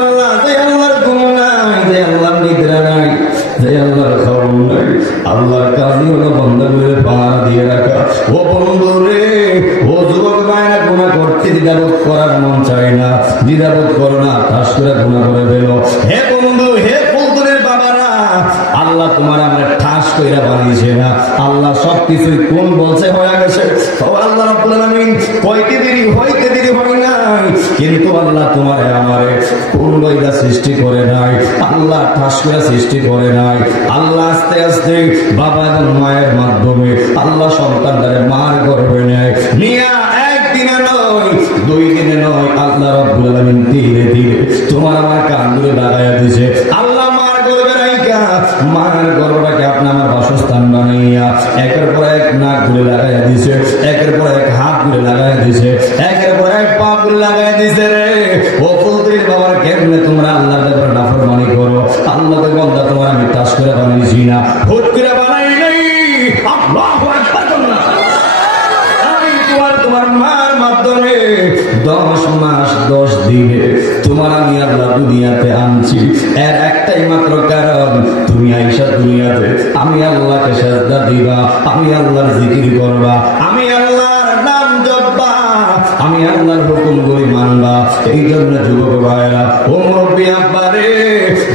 আল্লাহ, যে আল্লাহর ঘুম নাই, যে আল্লাহর নিদ্রা নাই, যে আল্লাহর খাওয়া নাই, আল্লাহর কাজই হলো বান্দাগুলোর পাহারা দিয়ে রাখা। ও বন্ধু রে, ও যুবক ভাইরা, গুনাহ করতে দ্বিধাবোধ করার মন চায় না, দ্বিধাবোধ করো না, ঠাস করে গুনাহ করে ফেলো। হে বন্ধু, হে বন্ধুরের বাবারা, আল্লাহ তোমার আমার ঠাস কইরা বানিয়েছে না, আল্লাহ সবকিছুই কোন বলছে হয়ে গেছে। আল্লাহ রাব্বুল আলামিন কয়টি দেরি হইতে দেরি হয় নাই, কিন্তু আল্লাহ তোমারে আমারে কোন বইটা সৃষ্টি করে নাই, আল্লাহ ঠাস করে সৃষ্টি করে নাই। আল্লাহ আস্তে আস্তে বাবা এবং মায়ের মাধ্যমে আল্লাহ সন্তানদের মার গর্ভে নেয়, নিয়া একদিনে নয়, 2 দিনে নয়, আল্লাহ রাব্বুল আলামিন ধীরে ধীরে তোমার আমার কান্দুরে লাগাইয়া দিয়েছে। আল্লাহ মার গর্ভে রাইখা মার গর্ভটাকে আপনি আমার বাসস্থান বানাইয়া একের পর এক নাক ধরে লাগাইয়া দিয়েছে, একের পর এক হাত ধরে লাগাইয়া দিয়েছে, একের পর এক পা ধরে লাগাইয়া দিয়েছে রে। ও ফুলতির বাবার, কেমনে তোমরা আল্লাহর ব্যাপারে নাফরমানি করো? আল্লাহকে বন্ধা তোমার আমি টাচ করে বানাইছি না, হুট করে বানাই নাই। আল্লাহু আকবার। আমি তোমার মার মাধ্যমে 10 মাস 10 দিনে তোমার আমি আল্লাহ দুনিয়াতে আনছি। এর একটাই মাত্র কারণ, তুমি আইসা দুনিয়াতে আমি আল্লাহকে সাজদা দিবা, আমি আল্লাহর জিকির করবা, আমি আল্লাহর নাম জপবা, আমি আল্লাহর হুকুমগুলি মানবা। এই জন্য যুবক ভাইরা, ও মুরব্বী আব্বারে,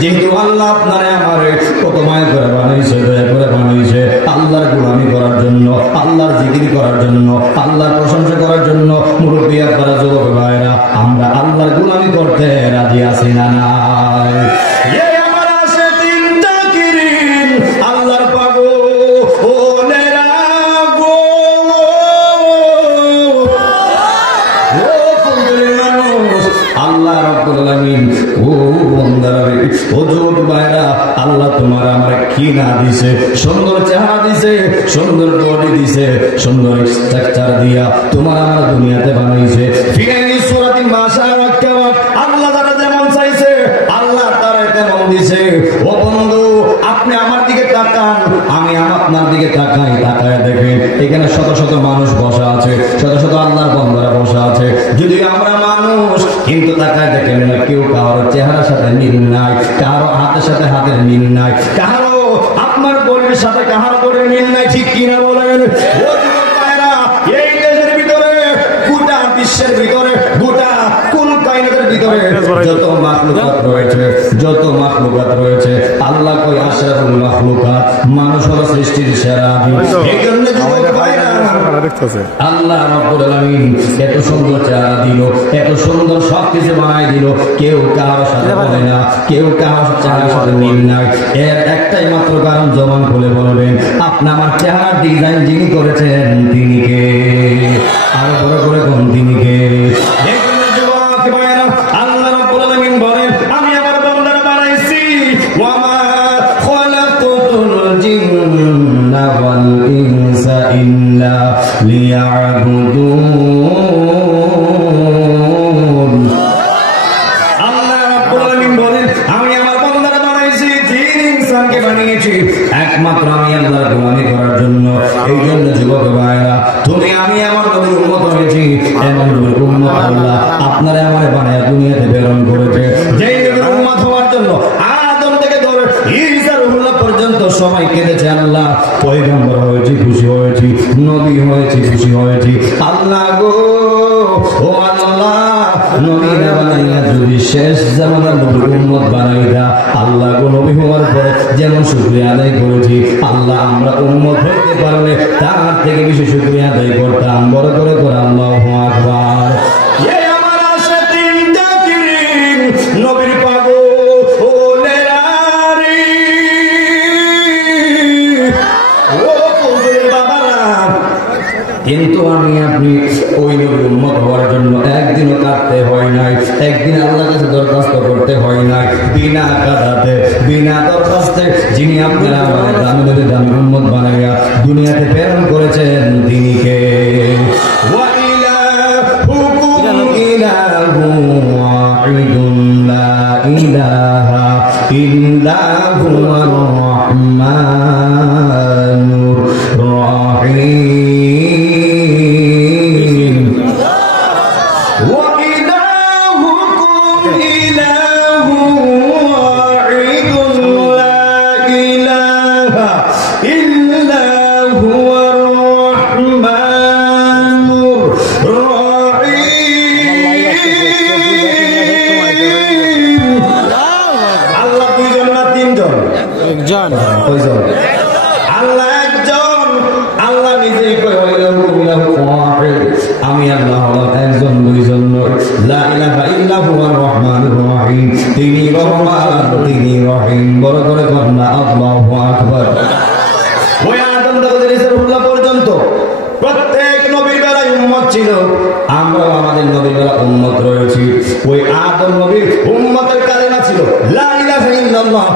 যেহেতু আল্লাহ আপনারে আমারে কত মায়া করে বানাইছে, দয়া করে বানাইছে আল্লাহর গোলামি করার জন্য, আল্লাহর জিকির করার জন্য, আল্লাহর প্রশংসা করার জন্য। মুরব্বী আব্বারা, যুবক ভাইরা, আমরা আল্লাহর গোলামি করতে রাজি আছি না নাই? আমার আছে 3টা কিরিন, আল্লাহর পাগো ও নেরা গো, ও ফুলের মানুষ, আল্লাহ রাব্বুল আলামিন, ও বন্দারে, ও যুবক ভাইরা, আল্লাহ তোমার আমার কি না দিছে? সুন্দর চেহারা দিছে, সুন্দর বডি দিছে, সুন্দর স্ট্রাকচার দিয়া তোমার আমার দুনিয়াতে বানাইছে। ফিরাইনি সুরাতিন ভাষা রাখা, আল্লাহ তারা যেমন চাইছে আল্লাহ তারা তেমন দিছে। ও বন্ধু, আপনি আমার দিকে তাকান, আমি আপনার দিকে তাকাই, তাকায় দেখেন এখানে শত শত মানুষ বসা আছে, শত শত আল্লাহর বান্দারা বসা আছে। যদি আমরা মানুষ, কিন্তু তাকায় দেখেন না, কেউ কারোর চেহারার সাথে মিল নাই, কারো হাতের সাথে হাতের মিল নাই, কারো আপনার বোনের সাথে কাহার বোনের মিল নাই, ঠিক কিনা বলেন? ও যুবক ভাইরা, এই দেশের ভিতরে, গোটা বিশ্বের ভিতরে, গোটা কুল কায়নাতের ভিতরে যত মাখলুকাত রয়েছে, যত মাখলুকাত রয়েছে, আল্লাহ কই আশরাফুল মাখলুকাত, মানুষ হলো সৃষ্টির সেরা। এই জন্য যুবক ভাইরা, আল্লাহ রাব্বুল আলামিন এত সুন্দর চেহারা দিল, এত সুন্দর সবকিছু বানাই দিল, কেউ কারোর সাথে বলে না, কেউ কারোর চেহারার সাথে মিল নাই। এর একটাই মাত্র কারণ, জবান খুলে বলবেন, আপনি আমার চেহারার ডিজাইন যিনি করেছেন তিনি কে? আরো বড় করে কোন তিনি কে? আল্লাহ রাব্বুল আলামিন বলেন, আমি আমার বান্দার বানাইছি, ওয়া মা খালাকতুল জিন্না ওয়াল ইনসা ইল্লা লিয়াবুদুন। আল্লাহ রাব্বুল আলামিন বলেন, আমি আমার বান্দার বানাইছি, জিন ইনসানকে বানিয়েছি একমাত্র আমি আল্লাহর গোলামি করার জন্য। এই জন্য যুবক ভাইরা, তুমি আমি আমার নবীর উম্মত হয়েছি, এমন নবীর উম্মত আল্লাহ আপনারা আমারে বানায় দুনিয়াতে প্রেরণ করেছে, যেই নবীর উম্মত হওয়ার জন্য আদম থেকে ধরে ঈসা রুহুল্লাহ পর্যন্ত সবাই কেঁদেছে, আল্লাহ পয়গম্বর হয়েছি খুশি হয়েছি, নবী হয়েছি খুশি হয়েছি। আল্লাহ গো, ও আল্লাহ, নবী না বানাইয়া যদি শেষ জামানার নবীর উম্মত বানাইতা, আল্লাহ গো, নবী হওয়ার পরে যেমন শুকরিয়া আদায় করেছি, আল্লাহ আমরা উম্মত হইতে পারলে তার থেকে বেশি শুকরিয়া আদায় করতাম। বড় করে করে আল্লাহু আকবার। আমার আছে 3টা কিরিন, নবীর পাগো ও নেরারি, ও ফুলের বাবারা, কিন্তু আমি আপনি ওই নবীর উম্মত হওয়ার জন্য একদিনও কাটতে হয় নাই, একদিন আল্লাহর কাছে দরখাস্ত করতে হয় নাই, বিনা কাদাতে, বিনা দরখাস্তে যিনি আপনারা আমার দামি নবী দামি উম্মত বানাইয়া দুনিয়াতে প্রেরণ করেছেন তিনি কে? ওয়া ইলাহুকুম ইলাহুন ওয়াহিদুন লা ইলাহা ইল্লা হুয়ার রাহমানুর রাহিম। ওয়া ইলাহুকুম ইলাহুন কয়জন? আল্লাহ একজন। আল্লাহ নিজেই কয় আমি আল্লাহ একজন, দুইজন নয়। লা ইলাহা ইল্লা হুয়ার রহমানুর রহিম। তিনি রহমান, তিনি রহিম। বড় করে কন্যা আল্লাহু আকবার। ওই আদম থেকে রাসূলুল্লাহ পর্যন্ত প্রত্যেক নবীর বেলায় উম্মত ছিল। আমরাও আমাদের নবীর বেলা উম্মত রয়েছি। ওই আদম নবীর উম্মতের কালেমা ছিল লা ইলাহা ইল্লাল্লাহ।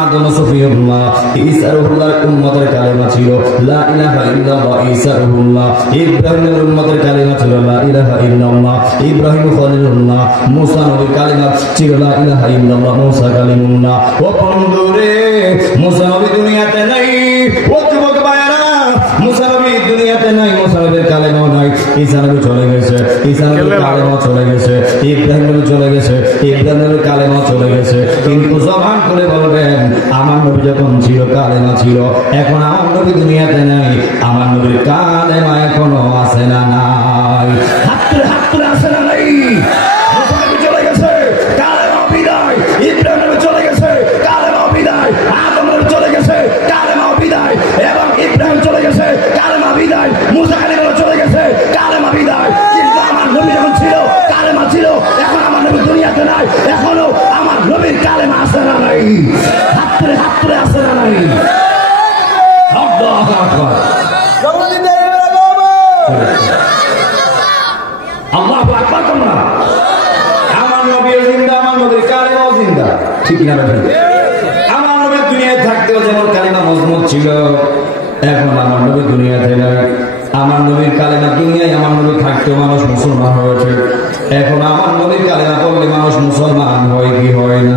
আদম সফিউল্লাহ। ঈসা রুহুল্লাহর উম্মতের কালেমা ছিল লা ইলাহা ইল্লাল্লাহ, ঈসা রুহুল্লাহ। ইব্রাহিমের উম্মতের কালেমা ছিল লা ইলাহা ইল্লাল্লাহ, ইব্রাহিম খলিলুল্লাহ। মুসা নবীর কালেমা ছিল লা ইলাহা ইল্লাল্লাহ, মুসা কালিমুল্লাহ। ও বন্ধুরে, মুসা নবী দুনিয়াতে নাই। ও যুবক ভাইরা, মুসা নবী দুনিয়াতে নাই। মুসা নবীর কালেমা নাই। ঈসা নবী চলে গেছে, ঈসা নবীর কালেমা চলে গেছে। ইব্রাহিম নবী চলে গেছে, ইব্রাহিম নবীর কালেমা চলে গেছে। কিন্তু জবান করে বলবেন, আমার নবী যখন ছিল কালেমা ছিল, এখন আমার নবী দুনিয়াতে নাই, আমার নবীর কালেমা এখনো আছে না নাই? হাত তুলে আছে না নাই? মুসা নবী চলে গেছে, কালেমা বিদায়। ইব্রাহিম নবী চলে গেছে, কালেমা বিদায়। আদম নবী চলে গেছে, কালেমা বিদায়। এবং ইব্রাহিম চলে গেছে, কালেমা বিদায়। মুসা কালিমুল্লাহ চলে গেছে, কালেমা বিদায়। কিন্তু আমার নবী যখন ছিল, কালেমা ছিল। এখন আমার নবী দুনিয়াতে নাই, এখনো আমার নবীর কালেমা আছে না নাই? হাত তুলে আছে না নাই? আল্লাহু আকবার, আল্লাহু আকবার। তোমরা আমার নবী জিন্দা, আমার নবীর কালেমাও জিন্দা। ঠিক না? আমার নবীর দুনিয়ায় থাকতেও যেমন কালেমা মজবুত ছিল, এখন আমার নবী দুনিয়াতে নাই। আমার নবীর কালেমা দুনিয়ায় আমার নবী থাকতেও মানুষ মুসলমান হয়েছে। এখন আমার নবীর কালেমা পড়লে মানুষ মুসলমান হয় কি হয় না?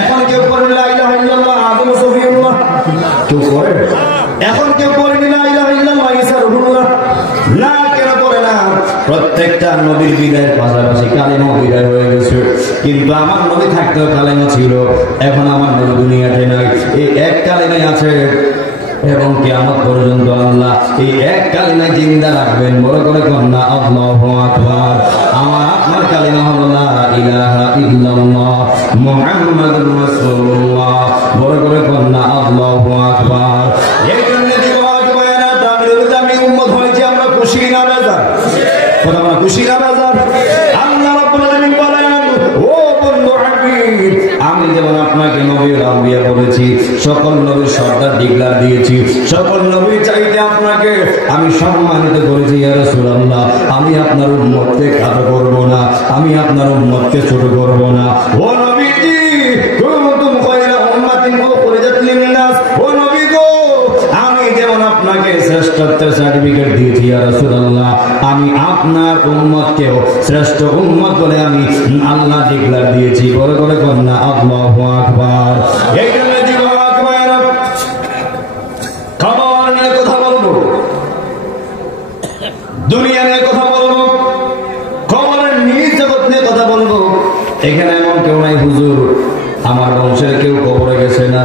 এখন কেউ পড়ে লা ইলাহা ইল্লাল্লাহ, আদম সফিউল্লাহ, কেউ পড়ে? এখন কেউ পড়ে লা ইলাহা ইল্লাল্লাহ, ঈসা রুহুল্লাহ? না, কেন পড়ে না? প্রত্যেকটা নবীর বিদায়ের পাশাপাশি কালেমা বিদায় হয়ে গেছে। কিন্তু আমার নবী থাকতেও কালেমা ছিল, এখন আমার নবী দুনিয়াতে নাই। এই এক কালেমাই আছে এবং কিয়ামত পর্যন্ত আল্লাহ এই এক কালিমা জিন্দা রাখবেন। বড় করে কন্যা আল্লাহু আকবার। আমার আপনার কালিমা হলো লা ইলাহা ইল্লাল্লাহ মুহাম্মাদুর রাসূলুল্লাহ। বড় করে কন্যা আল্লাহু আকবার। এই জন্য যুবক ভাইরা, দামি উম্মত হয়েছে, আমরা খুশি না বেজার? কথা বলা, খুশি না বেজার? আল্লাহ রাব্বুল আলামিন বলেন, ও বন্ধু হাবিব, আমি যেমন আপনাকে নবীর আম্বিয়া বলেছি, সকল নবীর সর্দার ডিক্লার দিয়েছি, সকল নবীর চাইতে আপনাকে আমি সম্মানিত করেছি। ইয়া রাসূলুল্লাহ, আমি আপনার উম্মতকে খাটো করব না, আমি আপনার উম্মতকে ছোট করব না। ও নবীজি, কুনতুম খায়রা উম্মাতিন উখরিজাত লিন-নাস। ও নবী গো, আমি যেমন আপনাকে শ্রেষ্ঠত্বের সার্টিফিকেট দিয়েছি, ইয়া রাসূলুল্লাহ, আমি আপনার উম্মতকেও শ্রেষ্ঠ উম্মত বলে আমি আল্লাহ ডিক্লার দিয়েছি। বড় করে কন্যা আল্লাহু আকবার। এই জন্য যুবক ভাইরা, খবর নিয়ে কথা বলবো, দুনিয়া নিয়ে কথা বলবো, খবরের নিজ জগৎ নিয়ে কথা বলবো। এখানে এমন কেউ নাই হুজুর আমার বংশের কেউ কবরে গেছে না,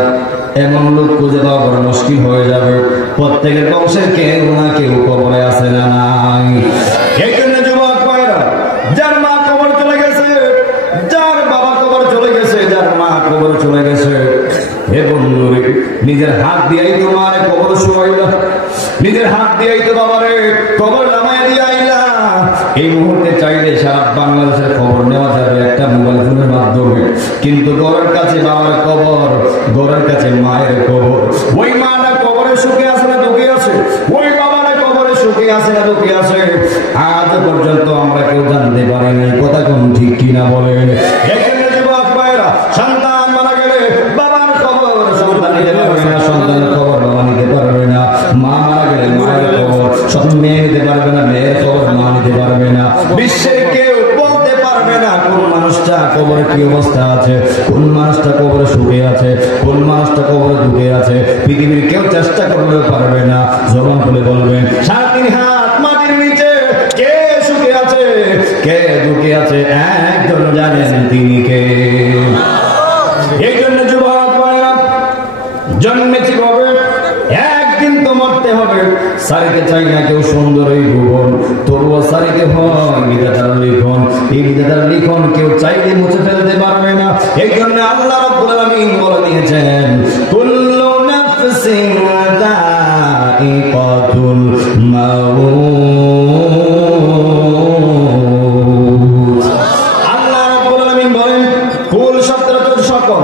এমন লোক খুঁজে পাওয়া বড় মুশকিল হয়ে যাবে। প্রত্যেকের বংশের কেউ না কেউ কবরে আছে না নাই? এই জন্য যুবক ভাইরা, যার মা কবর চলে গেছে, যার বাবা কবর চলে গেছে, যার মা কবর চলে গেছে, হে বন্ধুরে, নিজের হাত দিয়াই তোমার কবর শুয়াইলা, নিজের হাত দিয়াই তো বাবারে কবর নামায় দিয়াইলা। এই মুহূর্তে চাইলে সারা বাংলাদেশের খবর নেওয়া যাবে একটা মোবাইল ফোনের মাধ্যমে, কিন্তু ঘরের কাছে বাবার কবর, ঘরের কাছে মায়ের কবর। ওই মাটা কবরে সুখে আছে না দুঃখে আছে? ওই বাবারা কবরে সুখে আছে না দুঃখে আছে? আজ পর্যন্ত আমরা কেউ জানতে পারি নাই। কথা কোন ঠিক কিনা বলেন? এখানে যুবক ভাইরা, সন্তান মারা গেলে বাবার খবর সন্তান নিতে পারবে না, সন্তানের খবর বাবা নিতে পারবে না। মা মারা গেলে মায়ের খবর মেয়ে নিতে পারবে না, মেয়ের খবর মা নিতে পারবে না। বিশ্বের কেউ বলতে পারবে না কোন মানুষটা কবরে কি অবস্থা আছে, কোন মানুষটা কবরে সুখে আছে, কোন মানুষটা কবরে দুঃখে আছে। পৃথিবীর কেউ চেষ্টা করলেও পারবে না। জবান খুলে বলবেন, 3 হাত মাটির নিচে কে সুখে আছে, কে দুঃখে আছে, একজন জানেন, তিনি কে? এই জন্য যুবক ভাইরা, জন্মেছি কবে, একদিন তো মরতে হবে। সারিতে চাই না কেউ সুন্দর এই ভুবন, তবুও সারিতে হয় বিধাতার লিখন। এই বিধাতার লিখন কেউ চাইলে মুছে ফেলতে পারবে না। এই জন্য আল্লাহ রাব্বুল আলামিন বলে দিয়েছেন, শব্দের অর্থ সকল,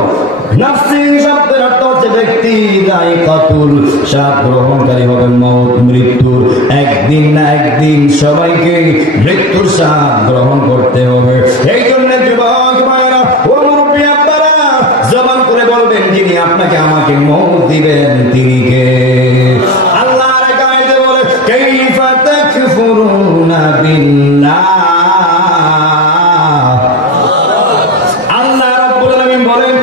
নাফসি শব্দের অর্থ হচ্ছে ব্যক্তি, যায়কাতুল স্বাদ গ্রহণকারী হবে মওত মৃত্যুর, একদিন না একদিন সবাইকে মৃত্যুর স্বাদ গ্রহণ করতে হবে। এই জন্য যুবক ভাইরা ও মুরব্বি আব্বারা জবান করে বলবেন যিনি আপনাকে আমাকে মওত দিবেন তিনি কে? আল্লাহর কায়দে বলে কাইফা তাকফুরুনা বিল্লাহ। আল্লাহ রাব্বুল আলামিন বলেন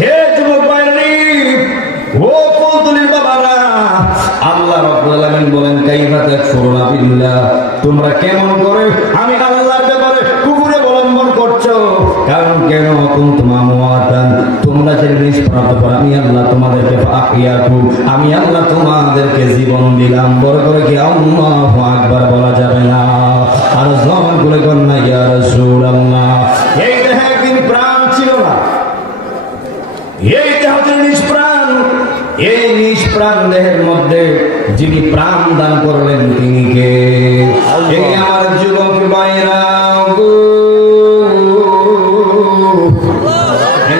হে যুবক ভাইরা ও ফুলতুলির বাবারা, আল্লাহ রাব্বুল আলামিন বলেন কাইফা তাকফুরুনা বিল্লাহ, তোমরা কেমন করে আমি আল্লাহর ব্যাপারে কুফর অবলম্বন করছো? কারণ কেন কুনতুম আমওয়াতান, তোমরা যে নিষ্প্রাপ্য, আমি আল্লাহ তোমাদেরকে ফাহিয়াকুম, আমি আল্লাহ তোমাদেরকে জীবন দিলাম। বড় করে কি আল্লাহু আকবার বলা যাবে না? আর জবান খুলে কোন না ইয়া রাসূলুল্লাহ। এই দেহে একদিন প্রাণ ছিল না, এই দেহ নিষ্প্রাণ, এই নিষ্প্রাণ দেহের মধ্যে যিনি প্রাণ দান করলেন তিনি কে? এই আমার যুবক ভাইরা গো,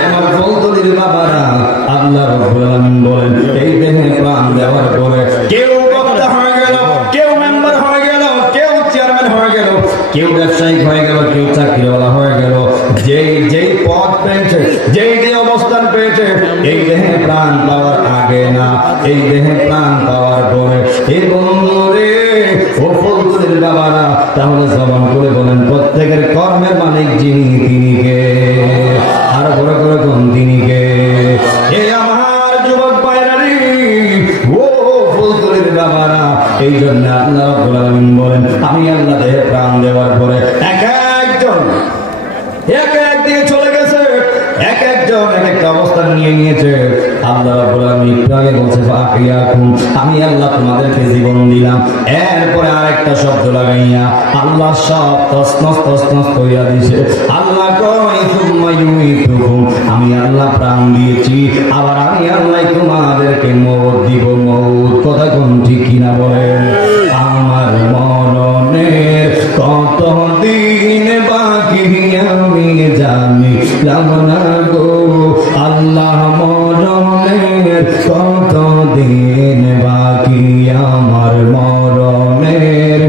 আমার ফুলতুলির বাবারা, আল্লাহ রাব্বুল আলামিন বলেন এই দেহে প্রাণ দেওয়ার পরে কেউ বক্তা হয়ে গেল, কেউ মেম্বার হয়ে গেল, কেউ চেয়ারম্যান হয়ে গেল, কেউ ব্যবসায়িক হয়ে গেল, কেউ চাকরিওয়ালা হয়ে গেল, যেই পদ পেয়েছে, যেই অবস্থান পেয়েছে, এই দেহে প্রাণ পাওয়ার আগে না, এই দেহে প্রাণ পাওয়ার পরে। এই বন্ধুরে ও ফুলতুলির বাবারা, তাহলে জবান করে বলেন প্রত্যেকের কর্মের মালিক যিনি তিনি কে? আর বড় করে কোন তিনি কে? এই আমার যুবক ভাইরা ও ফুলতুলির বাবারা, এই জন্য আল্লাহ রাব্বুল আলামিন বলেন আমি আল্লাহ দেহে প্রাণ দেওয়ার পরে এক একজন এক এক দিয়ে চলে গেছে, এক একজন এক একটা অবস্থান নিয়ে নিয়েছে। আল্লাহ রাব্বুল আলামিন একটু আগে বলছে ফাহিয়াকুম, আমি আল্লাহ তোমাদেরকে জীবন দিলাম। এরপরে আরেকটা শব্দ লাগাইয়া আল্লাহ সব তসনস তসনস কইরা দিয়েছে। আল্লাহ কয় সুম্মা ইউমিতুকুম, আমি আল্লাহ প্রাণ দিয়েছি, আবার আমি আল্লাহ তোমাদেরকে মওত দিব। মওত কথা কোন ঠিক কিনা বলেন? আমার মরণের কত দিন বাকি আমি জানিলাম না গো, আল্লাহ মরণের কত দিন বাকি, আমার মরণের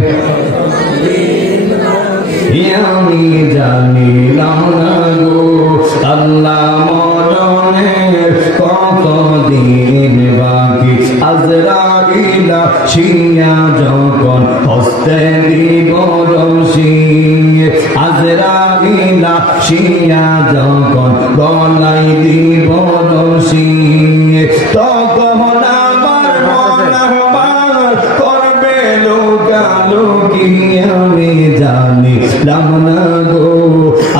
আমি জানিলাম না গো, আল্লাহ মরণের কত দিন বাকি। আজরাইল আসিয়া যখন হস্তে দিব রশি, আজরাইল আসিয়া যখন গলায় দিব রশি, তখন আমার মন আমার করবে লোকালোকি, আমি জানিলাম না গো,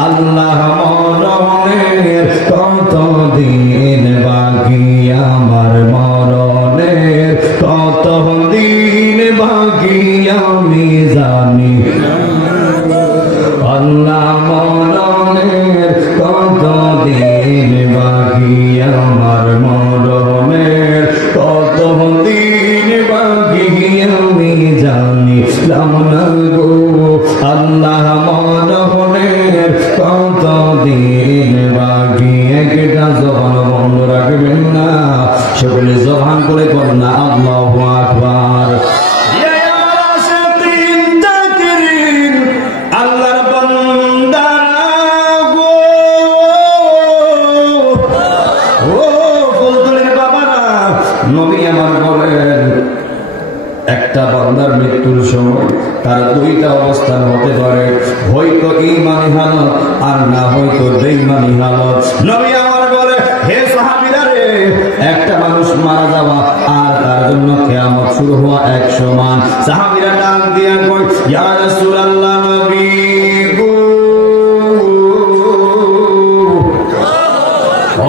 আল্লাহ মরণের কত দিন বাকি, আমার মরণের কত দিন বাকি আমি জানি। আল্লাহ মরণের কত দিন বাকি, আমার মরণের কত দিন বাকি আমি জানিলাম না গো, আল্লাহ মরণের কত দিন বাকি। একটা জবান বন্ধ রাখবেন না, সকলে জবান করে করেন না আল্লাহু আকবার। আল্লাহর বান্দারা গো, ও ফুলতুলির বাবারা, নবী আমার বলেন একটা বান্দার মৃত্যুর সময় তার দুইটা অবস্থান হতে পারে, হয়তো ঈমানি হালত আর না হয়তো বেঈমানি হালত। নবী আমার বলে হে সাহাবীরা রে, একটা মানুষ মারা যাওয়া আর তার জন্য কিয়ামত শুরু হওয়া এক সমান। সাহাবীরা ডাক দিয়া কয় ইয়া রাসূলুল্লাহ, নবী গো,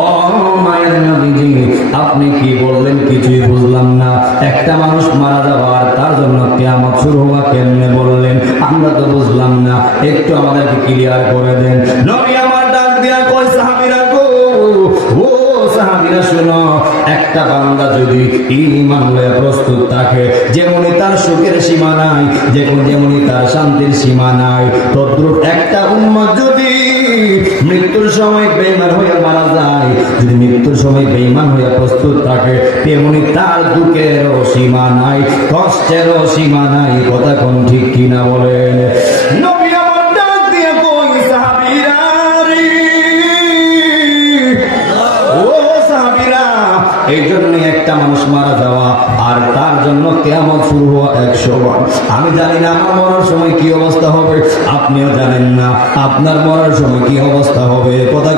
ও মায়ের নবীজি আপনি কি বললেন কিছুই বুঝলাম না, একটা মানুষ মারা যাওয়া আর তার জন্য কিয়ামত শুরু হওয়া কেমনে বললেন, আমরা তো বুঝলাম না, একটু আমাদেরকে ক্লিয়ার করে দেন। নবী আমার ডাক দিয়া কয় সাহাবীরা গো, ও সাহাবীরা শুনো, একটা বান্দা যদি ঈমান লয়ে প্রস্তুত থাকে, যেমনি তার সুখের সীমা নাই, যেমনি তার শান্তির সীমা নাই, তদ্রূপ একটা উম্মত যদি মৃত্যুর সময় বেঈমান হয়ে মারা যায়, যদি মৃত্যুর সময় বেঈমান হয়ে প্রস্তুত থাকে, তেমনি তার দুঃখেরও সীমা নাই, কষ্টেরও সীমা নাই। কথা কোন ঠিক কিনা বলেন? নবী আমার ডাক দিয়ে কই সাহাবীরা রে, ও সাহাবীরা, এই জন্য একটা মানুষ মারা যাওয়া আর তার জন্য কিয়ামত শুরু হওয়া 100 বার। আমি জানি না আমার মরার সময় কি অবস্থা হবে, আপনিও জানেন না আপনার মরার সময় কি অবস্থা হবে। কথা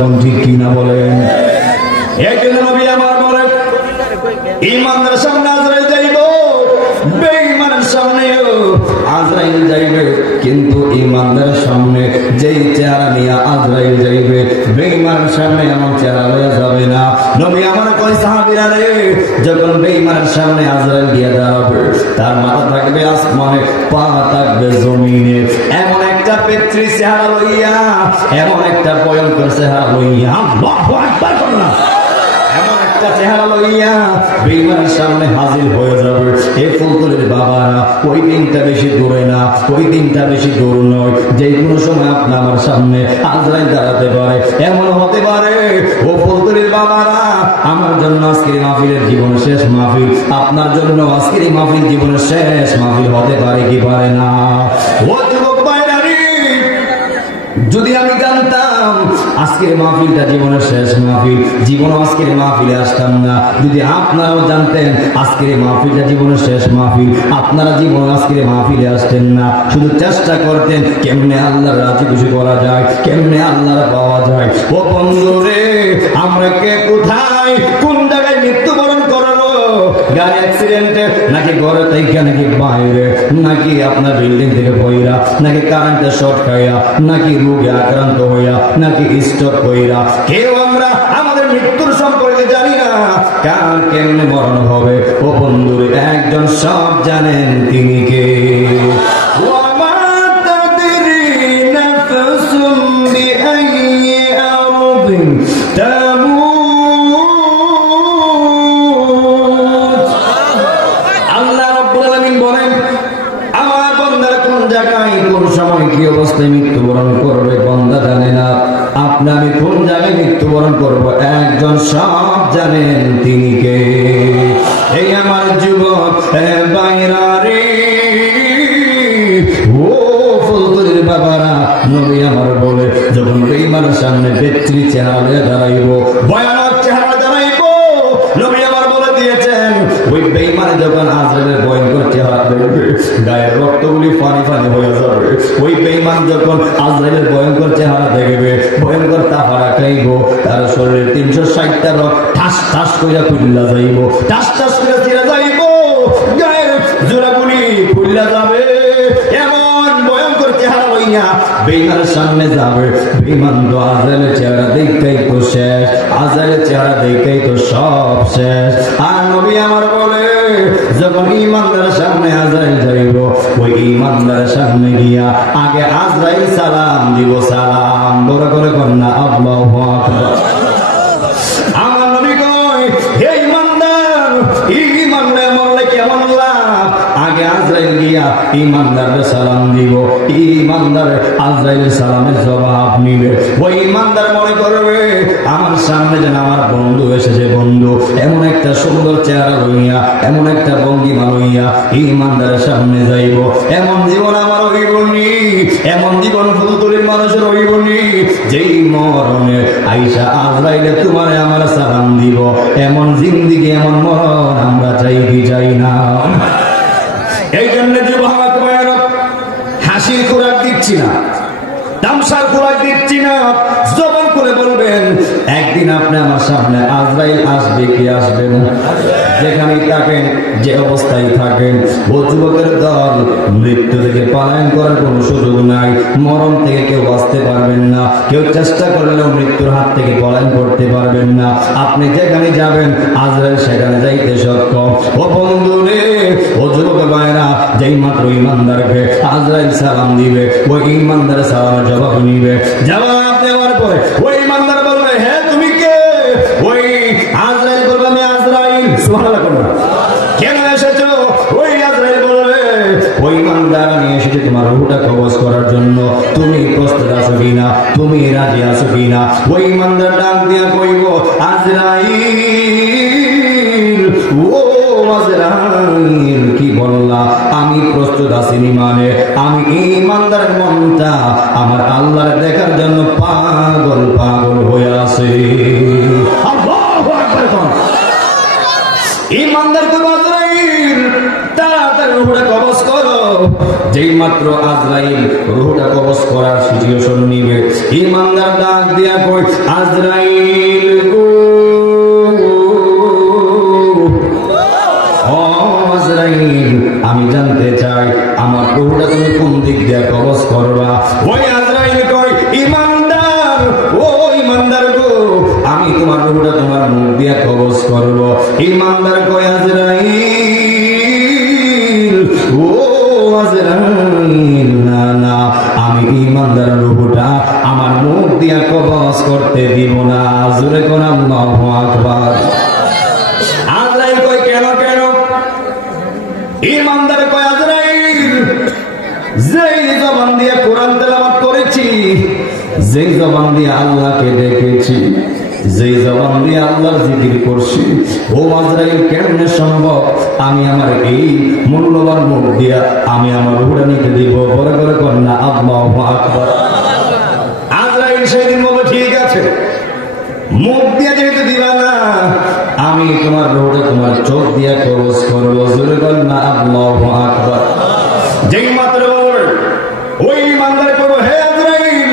কোন ঠিক কিনা বলেন? এই জন্য নবী আমার বলে ঈমানদার সামনে আজরাইল যাইব, বেঈমানের সামনেও আজরাইল যাইবে, কিন্তু ঈমানদারের সামনে যেই চেহারা নিয়ে আজরাইল যাইবে, বেঈমানের সামনে এমন চেহারা লয়ে যাবে না। নবী আমার কই সাহাবীরা রে, যখন বেঈমানের সামনে আজরাইল গিয়ে দাঁড়াবে, তার মাথা থাকবে আসমানে, পা থাকবে জমিনে, এমন একটা পেত্রী চেহারা লইয়া, এমন একটা ভয়ঙ্কর চেহারা লইয়া, আল্লাহু আকবার না, এমন একটা চেহারা লইয়া বেঈমানের সামনে হাজির হয়ে যাবে। এই ফুলতলির বাবারা, ওই দিনটা বেশি দূরে না, ওই দিনটা বেশি দূর নয়, যে কোনো সময় আপনি আমার সামনে আজরাইল দাঁড়াতে পারে। এমন হতে পারে ও ফুলতলির বাবারা, আমার জন্য আজকের মাহফিলের জীবন শেষ মাহফিল, আপনার জন্য আজকের মাহফিল জীবনের শেষ মাহফিল হতে পারে কি পারে না? ও যুবক ভাইরা রে, যদি আমি জানতাম আজকের মাহফিলটা জীবনের শেষ মাহফিল, জীবন আজকের মাহফিলে আসতাম না। যদি আপনারাও জানতেন আজকের মাহফিলটা জীবনের শেষ মাহফিল, আপনারা জীবন আজকের মাহফিলে আসতেন না, শুধু চেষ্টা করতেন কেমনে আল্লাহর রাজি খুশি করা যায়, কেমনে আল্লাহর পাওয়া যায়। ও বন্ধু রে, আমরা কে কোথায় কোন জায়গায় মৃত্যুবরণ করবো? গাড়ি অ্যাক্সিডেন্টে, নাকি ঘরে থেকে, নাকি বাইরে, নাকি আপনার বিল্ডিং থেকে পইরা, নাকি কারেন্টের শর্ট খাইয়া, নাকি রোগে আক্রান্ত হইয়া, নাকি স্ট্রোক হইয়া, কেউ আমরা আমাদের মৃত্যুর সম্পর্কে জানি না, কার কেমনে মরণ হবে। ও বন্ধুরে, একজন সব জানেন, তিনি কে? মৃত্যুবরণ করবে বান্দা জানে না, আপনি আমি কোন জায়গায় মৃত্যুবরণ করব একজন সব জানেন, তিনি কে? এই আমার যুবক বাইরা রে, ও ফুলতলির বাবারা, নবী আমার বলে যখন বেঈমানের সামনে বেত্রী চেহারা নিয়ে দাঁড়াইব, ভয়ানক চেহারা দাঁড়াইব, নবী আমার বলে দিয়েছেন ওই বেঈমানে যখন আজরাইলের ভয়ঙ্কর চেহারা দেখবে, গায়ের রক্তগুলি ফানি ফানি হয়ে যাবে। ওই বেঈমান যখন আজরাইলের ভয়ঙ্কর চেহারা দেখবে, ভয়ঙ্কর তাফারা খাইব, তার শরীরে 360টা রক্ত ঠাস ঠাস কইরা খুললা যাইব, ঠাস ঠাস করে ছিঁড়া যাইব, গায়ের জোড়াগুলি খুললা যাবে। এমন ভয়ঙ্কর চেহারা লইয়া বেঈমানের সামনে যাবে। বেঈমান তো আজরাইলের চেহারা দেখতেই তো শেষ, আজরাইলের চেহারা দেখতেই তো সব শেষ। আর নবী আমার বলে যখন ঈমানদারের সামনে আজরাইল যাইব, ওই ঈমানদারের সামনে গিয়া আগে আজরাইল সালাম দিব, সালাম বড় করে কন্যা আল্লাহু আকবার। আমার নবী কয়, হে ঈমানদার, ঈমানদার মরলে কেমন লাভ? আগে আজরাইল গিয়া ঈমানদারের সালাম দিব, ঈমানদার আজরাইলের সালামের জবাব নিবে। ওই ঈমানদার মনে করবে আমার সামনে যেন আমার বন্ধু এসেছে, বন্ধু এমন একটা সুন্দর চেহারা লইয়া, এমন একটা ভঙ্গিমা লইয়া ঈমানদারের সামনে যাইব। এমন জীবন আমার হইবনি, এমন জীবন ফুলতলির মানুষের হইবনি, যেই মরণে আইসা আজরাইলে তোমার আমার সালাম দিব। এমন জিন্দিগি, এমন মরণ আমরা চাই কি চাই না? এই জন্য যুবক হাসির খোরাক দিচ্ছি না, তামসার খোরাক দিচ্ছি না, জবান করে বলবেন একদিন আপনি আমার সামনে আজরাইল আসবে কি আসবে না? যেখানেই থাকেন, যে অবস্থায় থাকেন, ও যুবকের দল, মৃত্যু থেকে পলায়ন করার কোনো সুযোগ নাই। মরণ থেকে কেউ বাঁচতে পারবেন না, কেউ চেষ্টা করলেও মৃত্যুর হাত থেকে পলায়ন করতে পারবেন না। আপনি যেখানে যাবেন আজরাইল সেখানে যাইতে সক্ষম। ও বন্ধু রে, ও যুবক ভাইরা, যেই মাত্র ঈমানদারকে আজরাইল সালাম দিবে, ওই ঈমানদার সালামের জবাব নিবে। জবাব দেওয়ার পরে ওই ঈমানদার বলবে, হে তুমি কে? ওই আজরাইল বলবে, আমি আজরাইল। সুবহানাল্লাহ। কেন এসেছো? ওই আজরাইল বলবে, ওই ঈমানদার নিয়ে এসেছে তোমার রূহটা কবজ করার জন্য। তুমি প্রস্তুত আছো কিনা? তুমি রাজি আছো কিনা? ওই ইমানদার ডাক দিয়া কইব, আজরাইল, ও আজরাইল, কি বললা? আমি প্রস্তুত আছি। মানে আমি ইমানদার মনটা আমার আল্লাহর দেখার জন্য পাগল পাগল হয়ে আছে। আল্লাহু আকবার। ইমানদার তো আজরাইল, তাড়াতাড়ি রূহটা কবজ করো। যেই মাত্র আজরাইল রূহটা কবজ করার সিচুয়েশন নিবে, ইমানদার ডাক দিয়া কই, আজরাইল গো, ও আজরাইল, আমি জানতে চাই আমার রূহটা তুমি কোন দিক দিয়ে কবজ করবা? ওই আজরাইল কই, ইমানদার, ও ইমানদার গো, আমি তোমার রূহটা তোমার মুখ দিয়ে কবজ করব। ইমানদার কই, আজরাইল, ও আজরাইল, না না, আমি ইমানদার রূহটা আমার মুখ দিয়ে কবজ করতে দিব না। জোরে কোন আল্লাহু আকবার। আজরাইল কই, কেন কেন? ইমানদার কই, আজরাইল, যেই জবান দিয়ে কোরআন তেলাওয়াত করেছি, যেই জবান দিয়ে আল্লাহকে দেখেছি, যেই জবান দিয়ে আল্লাহর জিকির করছি, ও আজরাইল, কেমনে সম্ভব আমি আমার এই মূল্যবান মুখ দিয়া আমি আমার রূহটা নিতে দিব? বড় করে কন্যা আল্লাহু আকবার। আজরাইল সেদিন বলল, ঠিক আছে, মুখ দিয়ে যেতে দিবা না, আমি তোমার রূহটা তোমার চোখ দিয়ে কবজ করবো। জোরে কন্যা আল্লাহু আকবার। যেই মাত্র ওই ইমানদার করবো, হে আজরাইল,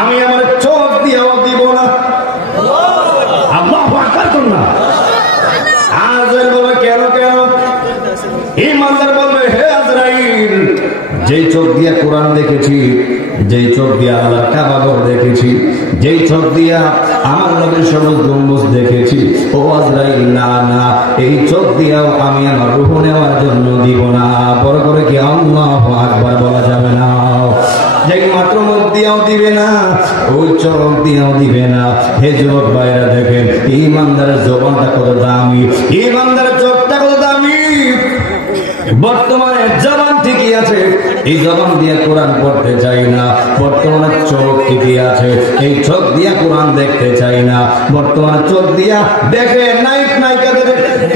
আমি আমার চোখ দিয়েও দিব না। আল্লাহু আকবার কন্যা। আজরাইল বলবে, কেন কেন? ইমানদার বলবে, হে আজরাইল, যেই চোখ দিয়ে কোরআন দেখেছি, যেই চোখ দিয়ে আল্লাহর কাবা ঘর দেখেছি, যেই চোখ দিয়া আমার নবীর সবুজ গম্বুজ দেখেছি, ও আজরাইল, না না, এই চোখ দিয়াও আমি আমার রূহ নেওয়ার জন্য দিব না। বড় করে কি আল্লাহু আকবার বলা যাবে না? যেই মাত্র মুখ দিয়াও দিবে না, ওই চোখ দিয়াও দিবে না। হে যুবক ভাইরা, দেখেন ইমানদারের জবানটা কত দামি, ইমানদারের চোখটা কত দামি। বর্তমানে জবান ঠিকই আছে, এই জবান দিয়ে কোরআন পড়তে চাই না। বর্তমানে চোখ ঠিকই আছে, এই চোখ দিয়া কোরআন দেখতে চাই না। বর্তমানে চোখ দিয়া দেখে নায়ক নায়িকাদের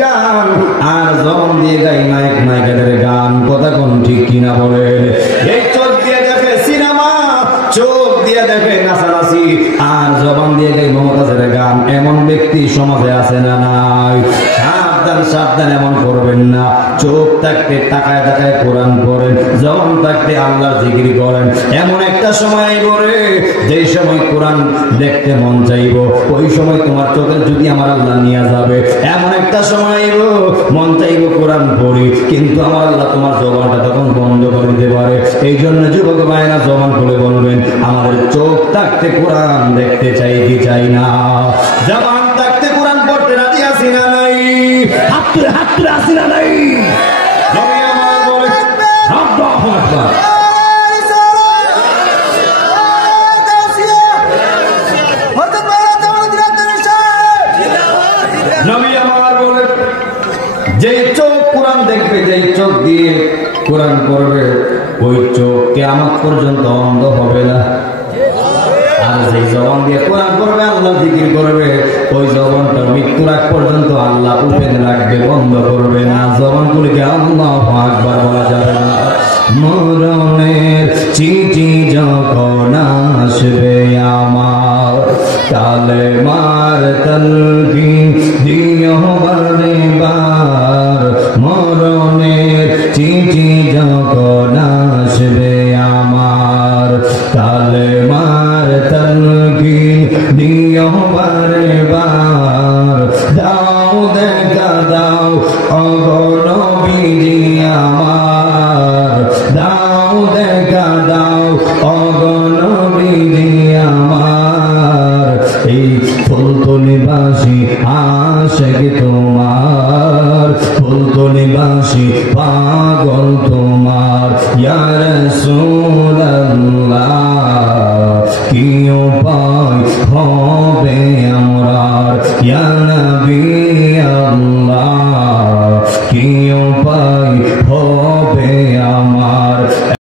গান, আর জবান দিয়ে গাই নায়ক নায়িকাদের গান। কথা কোন ঠিক কিনা বলেন? এই চোখ দিয়ে দেখে সিনেমা, চোখ দিয়ে দেখে নাচানাচি, আর জবান দিয়ে গাই মমতাজের গান। এমন ব্যক্তি সমাজে আছে না নাই? সাবধান সাবধান, এমন করবেন না। চোখ থাকতে তাকায় তাকায় কোরআন পড়েন, জবান থাকতে আল্লাহর জিকির করেন। এমন একটা সময় করে যেই সময় কোরআন দেখতে মন চাইব, ওই সময় তোমার চোখের যদি আমার আল্লাহ নিয়ে যাবে। এমন একটা সময় মন চাইব কোরআন পড়ি, কিন্তু আমার আল্লাহ তোমার জবানটা তখন বন্ধ করে দিতে পারে। এই জন্য যুবক ভাইরা জবান খুলে বলবেন, আমাদের চোখ থাকতে কোরআন দেখতে চাই কি চাই না? জবান থাকতে কোরআন পড়তে রাজি আছি না নাই? হাত তুলে আসি না নাই? নবী আমার বলে, আল্লাহু আকবার। নবী আমার বলে, যেই চোখ কোরআন দেখবে, যেই চোখ দিয়ে কোরআন পড়বে, ওই চোখ কিয়ামত পর্যন্ত অন্ধ হবে না। আর যেই জবান দিয়ে কোরআন পড়বে, আল্লাহ জিকির করবে, ওই জবানটা মৃত্যুর আগ পর্যন্ত আল্লাহ ওপেন রাখবে, বন্ধ করবে না। জবান গুলিকে আল্লাহু আকবার বলা যাবে না। মরণের চিঠি যখন আসবে আমার, তালে মার তলকিন দিও বারে বার। মরণের চিঠি যখন আসবে আমার, তালে মার তলকিন দিও বারে বার। দাও দেখা দাও অগো নবীজি আমার, দাও দেখা